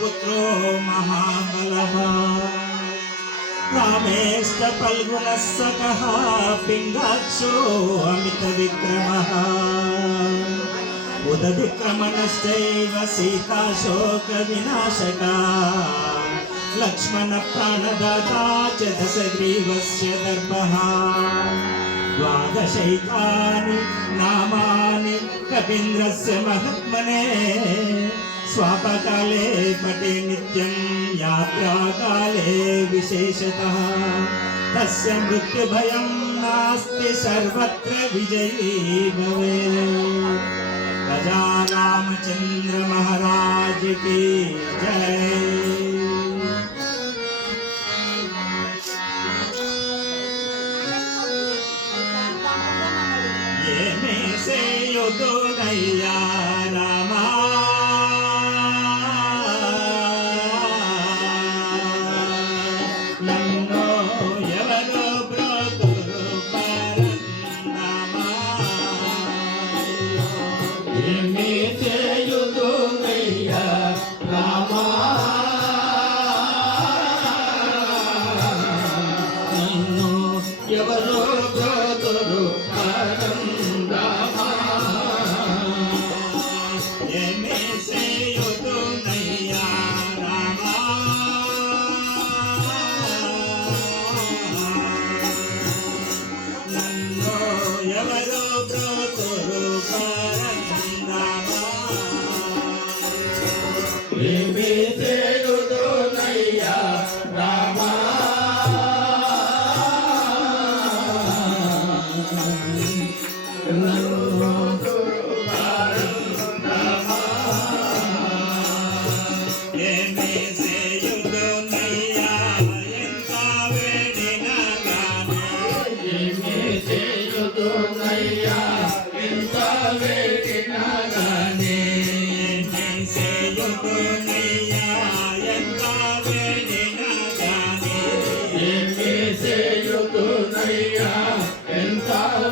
पुत्रो महाबलः रामेष्ट फल्गुनः सकः पिङ्गाक्षो अमितविक्रमः उदविक्रमणश्चैव सीताशोकविनाशका लक्ष्मणप्राणदाता च दशग्रीवस्य दर्पः द्वादशैकानि नामानि कपीन्द्रस्य महात्मने स्वापकाले पठे नित्यं यात्राकाले विशेषतः तस्य मृत्युभयं नास्ति सर्वत्र विजयी भवेत्। प्रजा रामचंद्र महाराज की जय। ये में से युद्धो नैया रामा नन्नो यवनो ब्रोतुरु परन्नामा ये में से युद्धो नैया रामा नन्नो यवनो ब्रोतुरु Say